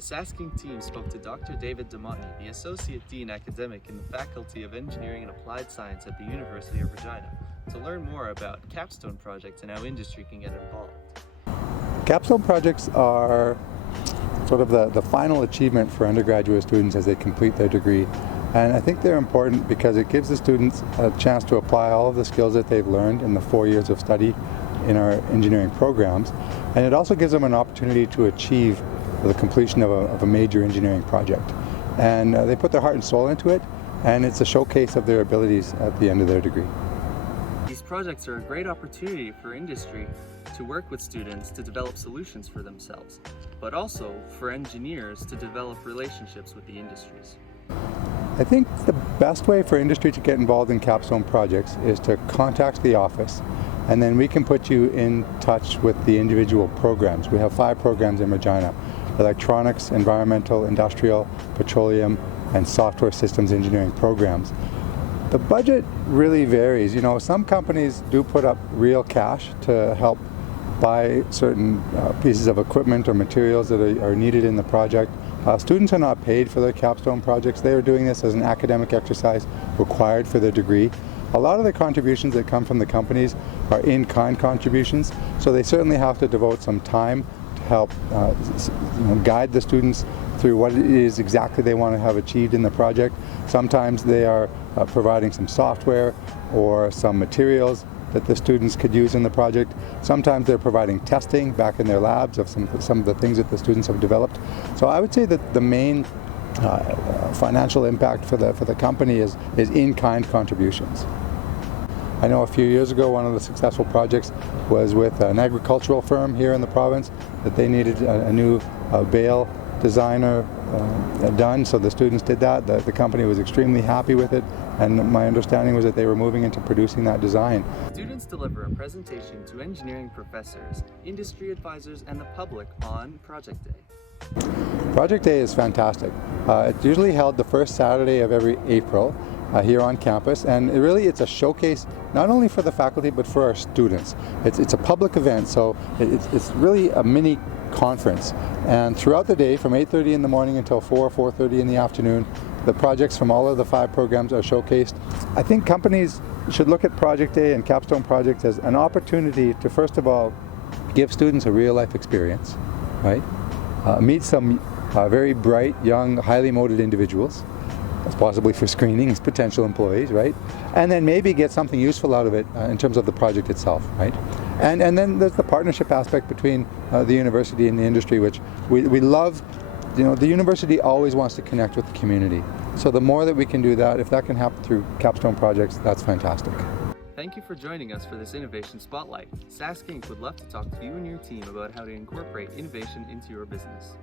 The Sask INC team spoke to Dr. DeMontigny, the Associate Dean Academic in the Faculty of Engineering and Applied Science at the University of Regina, to learn more about Capstone Projects and how industry can get involved. Capstone Projects are sort of the final achievement for undergraduate students as they complete their degree. And I think they're important because it gives the students a chance to apply all of the skills that they've learned in the 4 years of study in our engineering programs. And it also gives them an opportunity to achieve the completion of a major engineering project. And they put their heart and soul into it, and it's a showcase of their abilities at the end of their degree. These projects are a great opportunity for industry to work with students to develop solutions for themselves, but also for engineers to develop relationships with the industries. I think the best way for industry to get involved in Capstone Projects is to contact the office, and then we can put you in touch with the individual programs. We have 5 programs in Regina: electronics, environmental, industrial, petroleum, and software systems engineering programs. The budget really varies. You know, some companies do put up real cash to help buy certain pieces of equipment or materials that are needed in the project. Students are not paid for their capstone projects. They are doing this as an academic exercise required for their degree. A lot of the contributions that come from the companies are in-kind contributions, so they certainly have to devote some time to help guide the students through what it is exactly they want to have achieved in the project. Sometimes they are providing some software or some materials that the students could use in the project. Sometimes they're providing testing back in their labs of some of the things that the students have developed. So I would say that the main financial impact for the company is in-kind contributions. I know a few years ago one of the successful projects was with an agricultural firm here in the province that they needed a new bale designer done, so the students did that. The company was extremely happy with it, and my understanding was that they were moving into producing that design. Students deliver a presentation to engineering professors, industry advisors, and the public on Project Day. Project Day is fantastic. It's usually held the first Saturday of every April here on campus, and it's a showcase not only for the faculty but for our students. It's a public event, so it's really a mini conference, and throughout the day from 8:30 in the morning until 4:30 in the afternoon, the projects from all of the 5 programs are showcased. I think companies should look at Project Day and Capstone Projects as an opportunity to, first of all, give students a real life experience, right? Meet some very bright, young, highly motivated individuals, possibly for screening as potential employees, right? And then maybe get something useful out of it in terms of the project itself, right? And then there's the partnership aspect between the university and the industry, which we love. You know, the university always wants to connect with the community. So the more that we can do that, if that can happen through Capstone Projects, that's fantastic. Thank you for joining us for this Innovation Spotlight. Sask INC would love to talk to you and your team about how to incorporate innovation into your business.